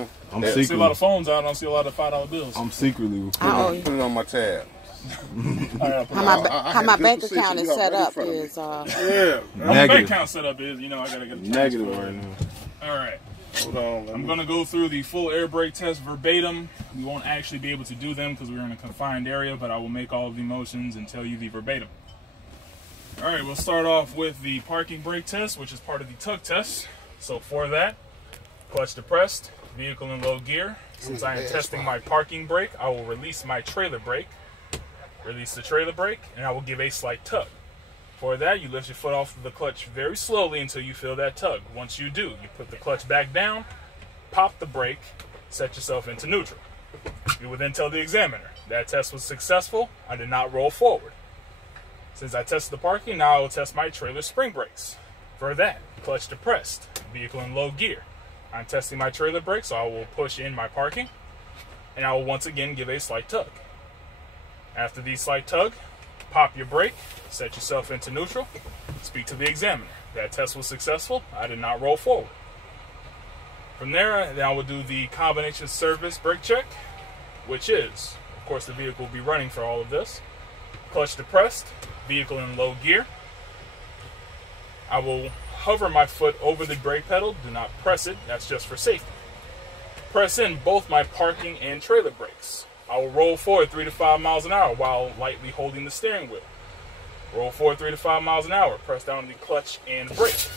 I see a lot of phones out. I don't see a lot of $5 bills. I'm secretly put it on my tab. How my bank account is set up is yeah. How my bank account set up is, you know, I gotta get a negative right now. All right. Hold on. I'm gonna go through the full air brake test verbatim. We won't actually be able to do them because we're in a confined area, but I will make all of the motions and tell you the verbatim. All right, we'll start off with the parking brake test, which is part of the tug test. So for that, clutch depressed, vehicle in low gear. Since I am testing my parking brake, I will release my trailer brake. Release the trailer brake, and I will give a slight tug. For that, you lift your foot off of the clutch very slowly until you feel that tug. Once you do, you put the clutch back down, pop the brake, set yourself into neutral. You will then tell the examiner, that test was successful, I did not roll forward. Since I tested the parking, now I will test my trailer spring brakes. For that, clutch depressed, vehicle in low gear. I'm testing my trailer brake, so I will push in my parking, and I will once again give a slight tug. After the slight tug, pop your brake, set yourself into neutral, speak to the examiner. That test was successful, I did not roll forward. From there, then I will do the combination service brake check, which is, of course, the vehicle will be running for all of this. Clutch depressed, vehicle in low gear. I will hover my foot over the brake pedal, do not press it, that's just for safety. Press in both my parking and trailer brakes. I will roll forward 3 to 5 miles an hour while lightly holding the steering wheel. Roll forward 3 to 5 miles an hour. Press down on the clutch and brake.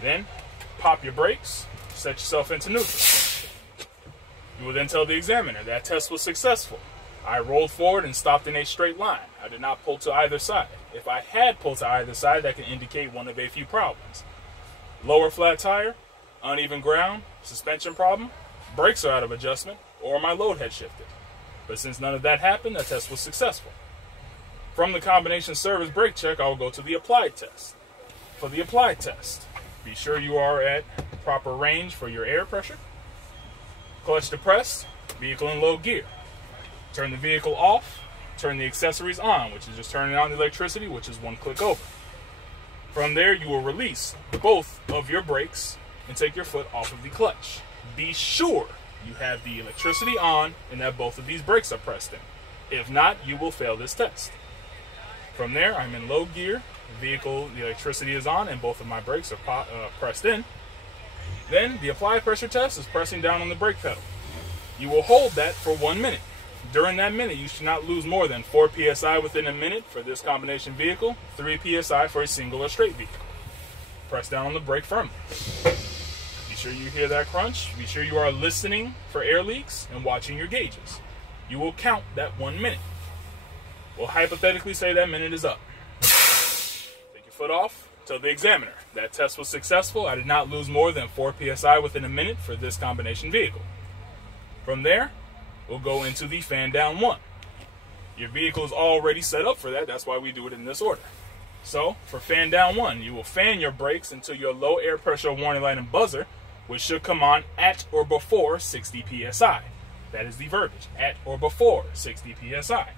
Then, pop your brakes. Set yourself into neutral. You will then tell the examiner that test was successful. I rolled forward and stopped in a straight line. I did not pull to either side. If I had pulled to either side, that can indicate one of a few problems. Lower flat tire, uneven ground, suspension problem, brakes are out of adjustment, or my load had shifted. But since none of that happened, the test was successful. From the combination service brake check, I will go to the applied test. For the applied test, be sure you are at proper range for your air pressure. Clutch depressed, vehicle in low gear. Turn the vehicle off, turn the accessories on, which is just turning on the electricity, which is one click over. From there, you will release both of your brakes and take your foot off of the clutch. Be sure you have the electricity on and that both of these brakes are pressed in. If not, you will fail this test. From there, I'm in low gear, the electricity is on and both of my brakes are pressed in. Then the applied pressure test is pressing down on the brake pedal. You will hold that for 1 minute. During that minute, you should not lose more than 4 psi within a minute for this combination vehicle, 3 psi for a single or straight vehicle. Press down on the brake firmly. Be sure you hear that crunch. Be sure you are listening for air leaks and watching your gauges. You will count that 1 minute. We'll hypothetically say that minute is up. Take your foot off, tell the examiner. That test was successful. I did not lose more than 4 psi within a minute for this combination vehicle. From there, we'll go into the fan down 1. Your vehicle is already set up for that. That's why we do it in this order. So, for fan down 1, you will fan your brakes until your low air pressure warning light and buzzer, which should come on at or before 60 psi. That is the verbiage, at or before 60 psi.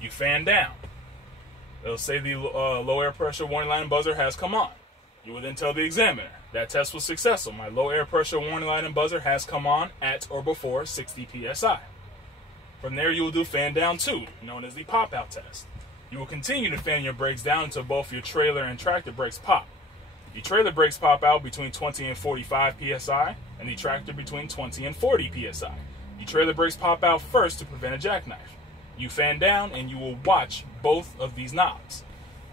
You fan down. It'll say the low air pressure warning light and buzzer has come on. You will then tell the examiner, that test was successful. My low air pressure warning light and buzzer has come on at or before 60 psi. From there, you will do fan down 2, known as the pop-out test. You will continue to fan your brakes down until both your trailer and tractor brakes pop. The trailer brakes pop out between 20 and 45 psi, and the tractor between 20 and 40 psi. The trailer brakes pop out first to prevent a jackknife. You fan down, and you will watch both of these knobs.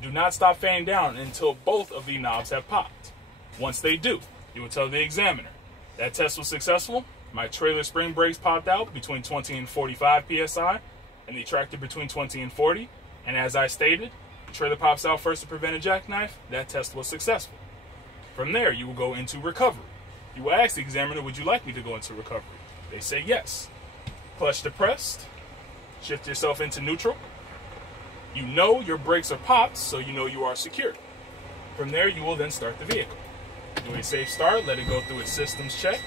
Do not stop fanning down until both of the knobs have popped. Once they do, you will tell the examiner, that test was successful. My trailer spring brakes popped out between 20 and 45 psi, and the tractor between 20 and 40. And as I stated, the trailer pops out first to prevent a jackknife. That test was successful. From there, you will go into recovery. You will ask the examiner, would you like me to go into recovery? They say yes. Clutch depressed. Shift yourself into neutral. You know your brakes are popped, so you know you are secure. From there, you will then start the vehicle. Do a safe start, let it go through its systems check.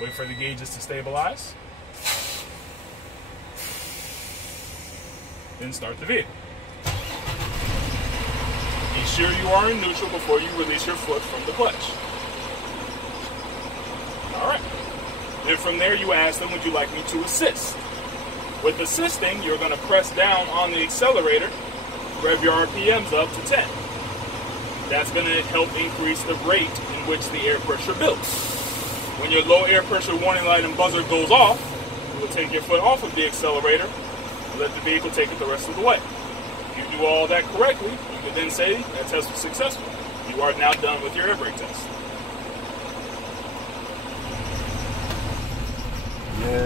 Wait for the gauges to stabilize. Then start the vehicle. Be sure you are in neutral before you release your foot from the clutch. All right. Then from there, you ask them, would you like me to assist? With assisting, you're going to press down on the accelerator, rev your RPMs up to 10. That's going to help increase the rate in which the air pressure builds. When your low air pressure warning light and buzzer goes off, you will take your foot off of the accelerator and let the vehicle take it the rest of the way. If you do all that correctly, you can then say that test was successful. You are now done with your air brake test. Yeah.